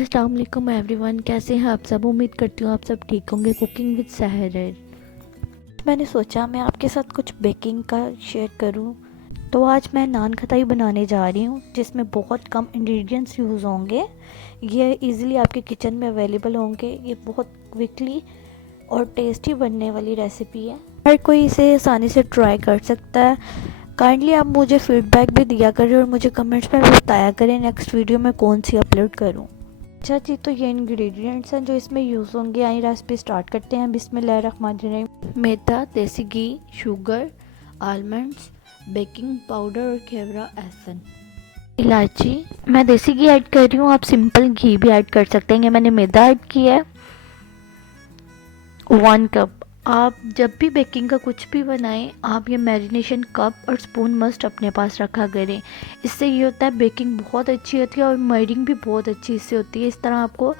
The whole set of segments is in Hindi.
अस्सलाम वालेकुम एवरीवन, कैसे हैं आप सब। उम्मीद करती हूँ आप सब ठीक होंगे। कुकिंग विद सहर है। मैंने सोचा मैं आपके साथ कुछ बेकिंग का शेयर करूँ। तो आज मैं नान खटाई बनाने जा रही हूँ जिसमें बहुत कम इंग्रेडिएंट्स यूज़ होंगे। ये इजीली आपके किचन में अवेलेबल होंगे। ये बहुत क्विकली और टेस्टी बनने वाली रेसिपी है। हर कोई इसे आसानी से ट्राई कर सकता है। काइंडली आप मुझे फीडबैक भी दिया करें और मुझे कमेंट्स में भी बताया करें नेक्स्ट वीडियो में कौन सी अपलोड करूँ। अच्छा जी, तो ये इंग्रेडिएंट्स हैं जो इसमें यूज़ होंगे। आई रेसिपी स्टार्ट करते हैं। बिस्मिल्लाहिर्रहमानिर्रहीम। मैदा, देसी घी, शुगर, आलमंड्स, बेकिंग पाउडर और खेवरा एहसन, इलायची। मैं देसी घी ऐड कर रही हूँ, आप सिंपल घी भी ऐड कर सकते हैं। ये मैंने मैदा ऐड किया है 1 कप। आप जब भी बेकिंग का कुछ भी बनाएं, आप ये मैरिनेशन कप और स्पून मस्ट अपने पास रखा करें। इससे ये होता है बेकिंग बहुत अच्छी होती है और मर्डिंग भी बहुत अच्छी इससे होती है। इस तरह आपको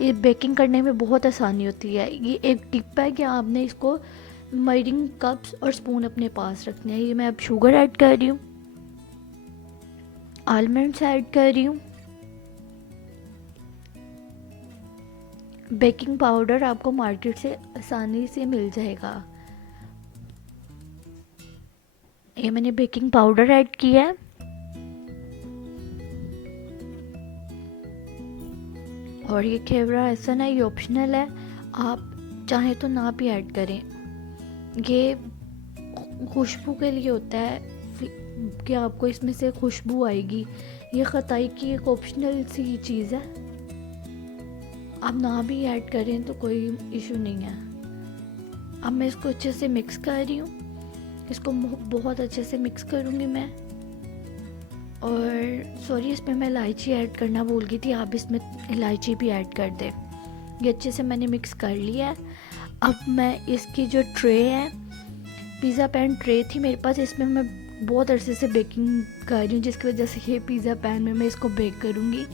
ये बेकिंग करने में बहुत आसानी होती है। ये एक टिप है कि आपने इसको मर्डिंग कप्स और स्पून अपने पास रखने हैं। ये मैं अब शुगर ऐड कर रही हूँ, आलमंड्स ऐड कर रही हूँ, बेकिंग पाउडर आपको मार्केट से आसानी से मिल जाएगा। ये मैंने बेकिंग पाउडर ऐड किया है और ये खेवरा एहसन है, ये ऑप्शनल है। आप चाहें तो ना भी ऐड करें। ये खुशबू के लिए होता है कि आपको इसमें से खुशबू आएगी। ये खटाई की एक ऑप्शनल सी चीज़ है। आप ना भी ऐड करें तो कोई इशू नहीं है। अब मैं इसको अच्छे से मिक्स कर रही हूँ। इसको बहुत अच्छे से मिक्स करूँगी मैं। और सॉरी, इसमें मैं इलायची ऐड करना भूल गई थी, आप इसमें इलायची भी ऐड कर दें। ये अच्छे से मैंने मिक्स कर लिया है। अब मैं इसकी जो ट्रे है, पिज़्ज़ा पैन ट्रे थी मेरे पास, इसमें मैं बहुत अरसे से बेकिंग कर रही हूँ जिसकी वजह से ये पिज़्ज़ा पैन में मैं इसको बेक करूँगी।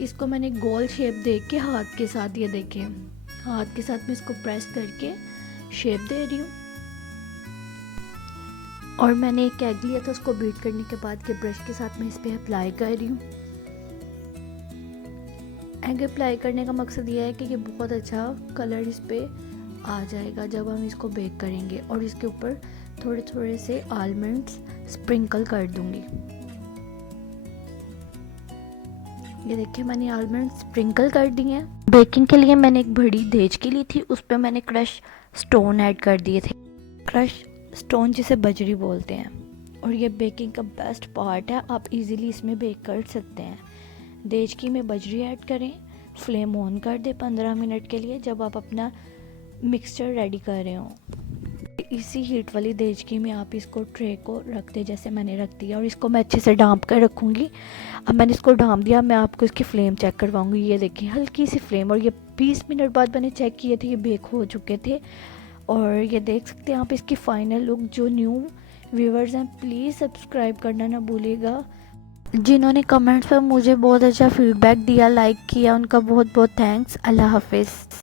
इसको मैंने गोल शेप दे के हाथ के साथ, ये देखें, हाथ के साथ मैं इसको प्रेस करके शेप दे रही हूँ। और मैंने एक एग लिया था, उसको बीट करने के बाद के ब्रश के साथ मैं इस पर अप्लाई कर रही हूँ। एग अप्लाई करने का मकसद ये है कि ये बहुत अच्छा कलर इस पर आ जाएगा जब हम इसको बेक करेंगे। और इसके ऊपर थोड़े थोड़े से आलमंड्स स्प्रिंकल कर दूंगी। ये देखिए, मैंने आलमंड स्प्रिंकल कर दिए हैं। बेकिंग के लिए मैंने एक बड़ी देचकी ली थी, उस पर मैंने क्रश स्टोन ऐड कर दिए थे। क्रश स्टोन जिसे बजरी बोलते हैं। और ये बेकिंग का बेस्ट पार्ट है, आप इजीली इसमें बेक कर सकते हैं। देचकी में बजरी ऐड करें, फ्लेम ऑन कर दें 15 मिनट के लिए जब आप अपना मिक्सचर रेडी कर रहे हो। इसी हीट वाली देचकी में आप इसको ट्रे को रख दें जैसे मैंने रख दिया। और इसको मैं अच्छे से ढाँप कर रखूँगी। अब मैंने इसको ढाँप दिया, मैं आपको इसकी फ्लेम चेक करवाऊँगी। ये देखिए, हल्की सी फ्लेम, और ये 20 मिनट बाद मैंने चेक किए थे, ये बेक हो चुके थे। और ये देख सकते हैं आप इसकी फ़ाइनल लुक। जो न्यू व्यूवर्स हैं प्लीज़ सब्सक्राइब करना ना भूलिएगा। जिन्होंने कमेंट्स पर मुझे बहुत अच्छा फीडबैक दिया, लाइक किया, उनका बहुत बहुत थैंक्स। अल्लाह हाफिज़।